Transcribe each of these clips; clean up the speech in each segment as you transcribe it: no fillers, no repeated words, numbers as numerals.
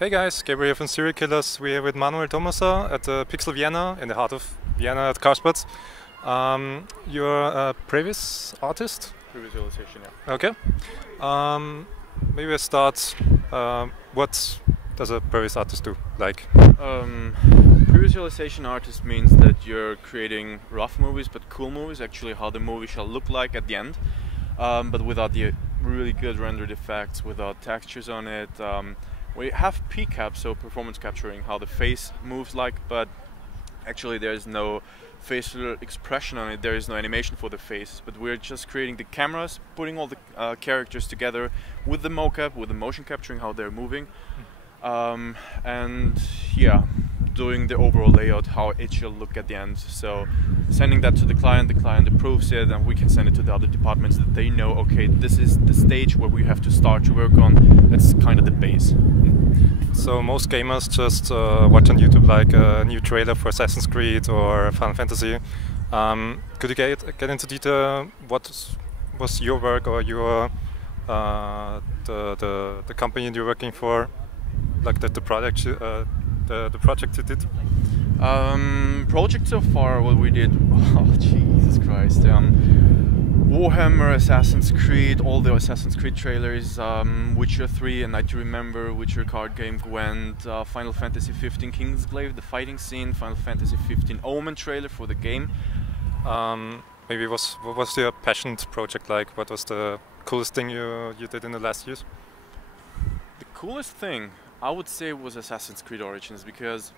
Hey guys, Gabriel from Serial Killers. We're here with Manuel Thomasser at the Pixel Vienna, in the heart of Vienna at Karlsplatz. You're a Previz artist? Visualization, yeah. Okay. Maybe we start. What does a Previz artist do? Pre-visualization artist means that you're creating rough movies, but cool movies, actually how the movie shall look like at the end, but without the really good rendered effects, without textures on it. We have PCAP, so performance capturing how the face moves but actually there's no facial expression on it, there is no animation for the face, but we're just creating the cameras, putting all the characters together with the mocap, with the motion capturing how they're moving, and yeah, doing the overall layout, how it shall look at the end. So sending that to the client approves it, and we can send it to the other departments that they know, okay, this is the stage where we have to start to work on. That's kind of the base. So most gamers just watch on YouTube like a new trailer for Assassin's Creed or Final Fantasy. Could you get into detail what was your work or your the company you're working for, like the project the project you did? Project so far, what we did, oh Jesus Christ, Warhammer, Assassin's Creed, all the Assassin's Creed trailers, Witcher 3, A Night to Remember, Witcher card game, Gwent, Final Fantasy 15 Kingsglaive, the fighting scene, Final Fantasy 15 Omen trailer for the game. Maybe what was your passionate project like? What was the coolest thing you did in the last years? The coolest thing, I would say, was Assassin's Creed Origins, because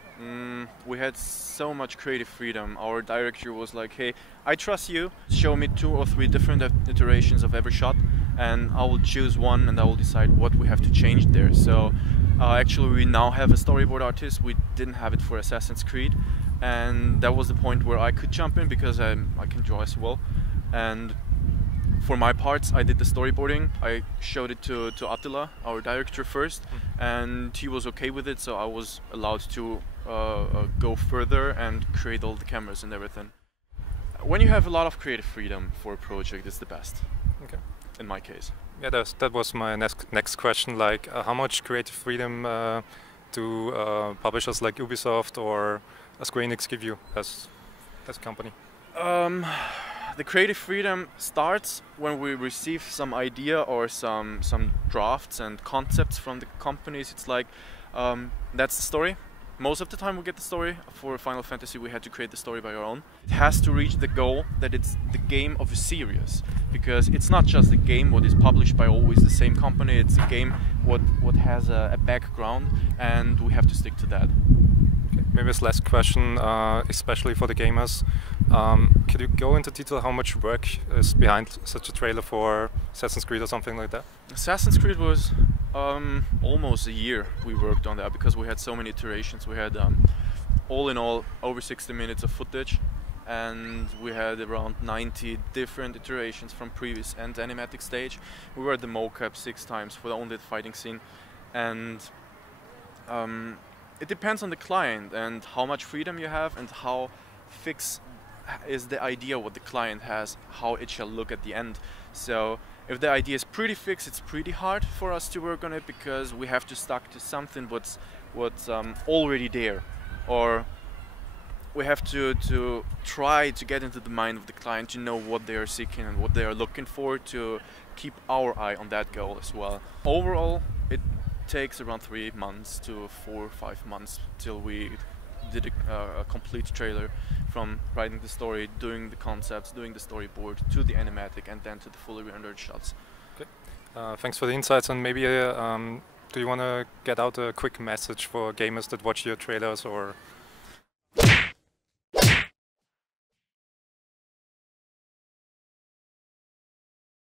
we had so much creative freedom. Our director was like, hey, I trust you, show me 2 or 3 different iterations of every shot and I will choose one and I will decide what we have to change there. So actually we now have a storyboard artist. We didn't have it for Assassin's Creed, and that was the point where I could jump in because I can draw as well. And for my parts, I did the storyboarding. I showed it to Attila, our director, first, and he was okay with it, so I was allowed to go further and create all the cameras and everything. When you have a lot of creative freedom for a project, it's the best. Okay. In my case. Yeah, that was my next question. Like, how much creative freedom do publishers like Ubisoft or Square Enix give you as a company? The creative freedom starts when we receive some idea or some drafts and concepts from the companies. It's like, that's the story. Most of the time we get the story. For Final Fantasy we had to create the story by our own. It has to reach the goal that it's the game of a series, because it's not just a game what is published by always the same company, it's a game what has a background, and we have to stick to that. Okay. Maybe this last question, especially for the gamers. Could you go into detail how much work is behind such a trailer for Assassin's Creed or something like that? Assassin's Creed was almost a year we worked on that, because we had so many iterations. We had all in all over 60 minutes of footage, and we had around 90 different iterations from previous and animatic stage. We were at the mocap 6 times for only the fighting scene, and it depends on the client and how much freedom you have and how fixed is the idea what the client has, how it shall look at the end. So if the idea is pretty fixed, it's pretty hard for us to work on it, because we have to stick to something what's already there, or we have to try to get into the mind of the client to know what they are seeking and what they are looking for, to keep our eye on that goal as well. Overall, it takes around 3 months to 4 or 5 months till we did a complete trailer, from writing the story, doing the concepts, doing the storyboard, to the animatic, and then to the fully rendered shots. Okay. Thanks for the insights, and maybe do you want to get out a quick message for gamers that watch your trailers, or